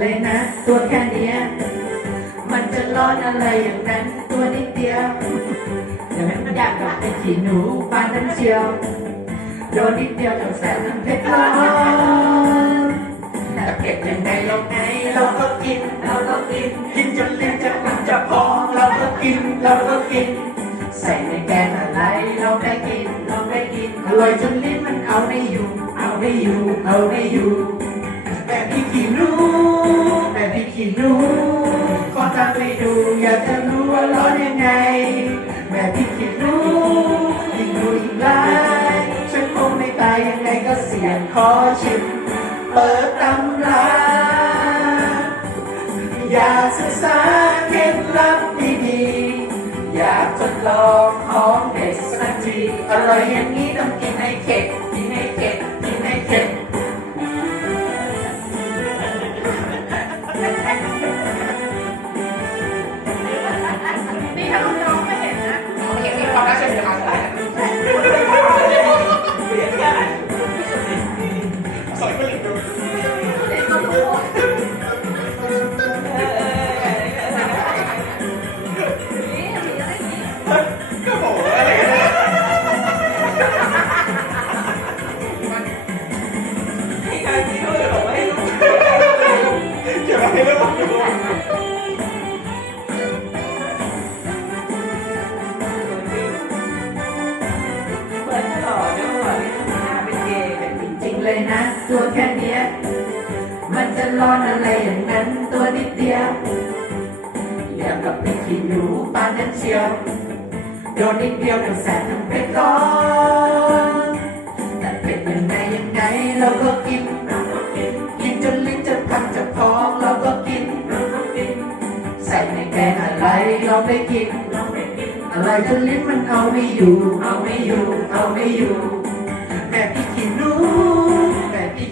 เลยนะ ตัวแค่นี้มันจะร้อนอะไรอย่างนั้น ตัวนิดเดียวเดี๋ยวมันอยากกับไอ้ขี่หนูปานนั้นเชียวโดนนิดเดียวกับแสนเพชรร้อนแต่เก็บยังไงลงไงเราก็กินเราก็กิน กินจนลิ้นจะมันจะพองเราก็กินเราก็กิน ใส่ในแกงอะไรเราได้กินเราได้กินอร่อยจนลิ้นมันเอาไม่อยู่ เอาไม่อยู่เอาไม่อยู่ รู้ขอตามไปดู อยากจะรู้ว่าร้อนยังไง แบบพี่ขี้รู้ยิ่งดูยิ่งร้ายฉันคงไม่ตายยังไงก็เสี่ยงขอชิมเปิดตำราอยากศึกษาเคล็ดลับดีๆอยากทดลองของเด็ดสักทีอร่อยอย่างนี้ต้องกินให้เข็ด ตัวแค่เนี้ย มันจะร้อนอะไรอย่างนั้นตัวนิดเดียว อยากกับเป็นขี้หนูปานนั้นเชียว โดนนิดเดียวก็แสนทั้งเพชรร้อนแต่เป็นยังไงยังไงเราก็กินกิน กินจนลิ้นจะพังจะพองเราก็กิน ใส่ในแกงอะไรเราไม่กินอะไรจนลิ้นมันเอาไม่อยู่ เอาไม่อยู่ เอาไม่อยู่แม่พี่ขี้หนู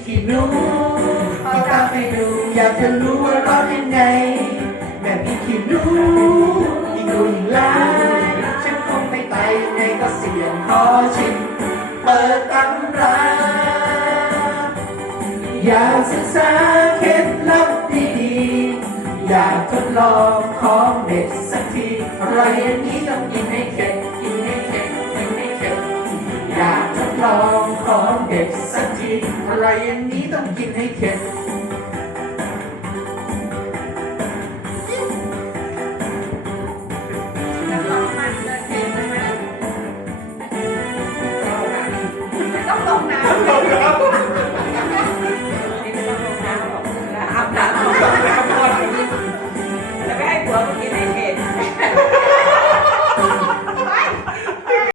แม่พี่หนูขอตามไปดู อยากจะรู้ว่าร้อนยังไงแม่พี่ขี้หนูยิ่งดูยิ่งร้ายฉันคงไม่ตายยังไงก็เสี่ยงขอชิมเปิดตำราอยากศึกษาเคล็ดลับดีๆอยากทดลองของเด็ดสักทีอะไรอย่างนี้ต้องกินให้เข็ดกินให้เข็ดกินให้เข็ดอยากทดลองของเด็ดสัก รอย่างนี้ต้องกินให้เข็ด